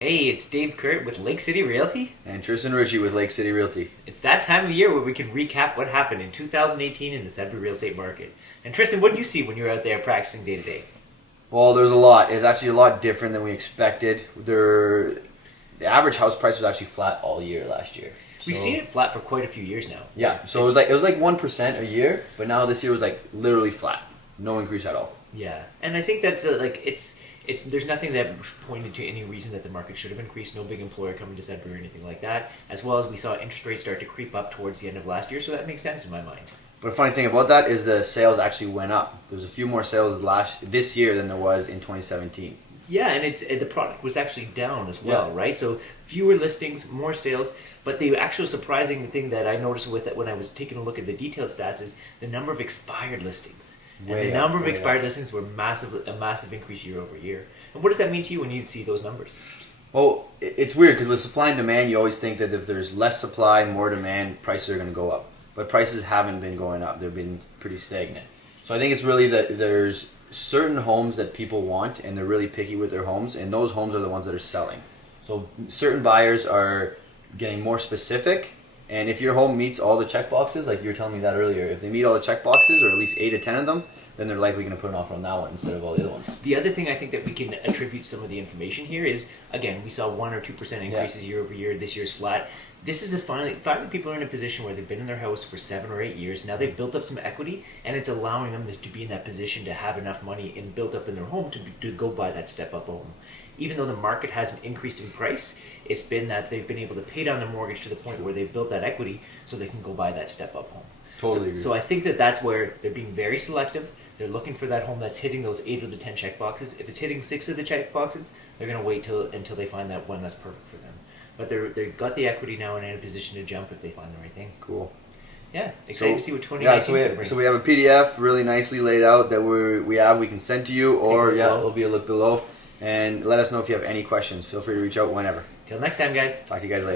Hey, it's Dave Kurt with Lake City Realty. And Tristan Ritchie with Lake City Realty. It's that time of year where we can recap what happened in 2018 in the Sudbury real estate market. And Tristan, what did you see when you were out there practicing day to day? Well, there's a lot. It's actually a lot different than we expected. The average house price was actually flat all year last year. We've seen it flat for quite a few years now. Yeah, so it was like 1% a year, but now this year was like literally flat, no increase at all. Yeah, and I think that's it's there's nothing that pointed to any reason that the market should have increased. No big employer coming to Sudbury or anything like that. As well as we saw interest rates start to creep up towards the end of last year, so that makes sense in my mind. But a funny thing about that is the sales actually went up. There was a few more sales this year than there was in 2017. Yeah, and the product was actually down as well, Yeah. right? So fewer listings, more sales. But the actual surprising thing that I noticed with it when I was taking a look at the detailed stats is the number of expired listings. And the number of expired listings were a massive increase year over year. And what does that mean to you when you see those numbers? Well, it's weird because with supply and demand, you always think that if there's less supply, more demand, prices are going to go up. But prices haven't been going up. They've been pretty stagnant. So I think it's really that there's certain homes that people want and they're really picky with their homes, and those homes are the ones that are selling. So certain buyers are getting more specific, and if your home meets all the check boxes, like you were telling me that earlier, if they meet all the check boxes, or at least 8 to 10 of them, then they're likely going to put an offer on that one instead of all the other ones. The other thing I think that we can attribute some of the information here is, again, we saw 1 or 2% increases year over year. This year's flat. This is finally people are in a position where they've been in their house for 7 or 8 years. Now they've built up some equity, and it's allowing them to be in that position to have enough money and built up in their home to go buy that step up home. Even though the market hasn't increased in price, it's been that they've been able to pay down their mortgage to the point where they've built that equity so they can go buy that step up home. Totally agree. So I think that's where they're being very selective. They're looking for that home that's hitting those 8 of the 10 check boxes. If it's hitting 6 of the check boxes, they're going to wait until they find that one that's perfect for them. But they've got the equity now and in a position to jump if they find the right thing. Cool. Yeah, excited to see what 2019 is going to bring. So we have a PDF really nicely laid out that we can send to you, or it'll be a look below. And let us know if you have any questions. Feel free to reach out whenever. Till next time, guys. Talk to you guys later.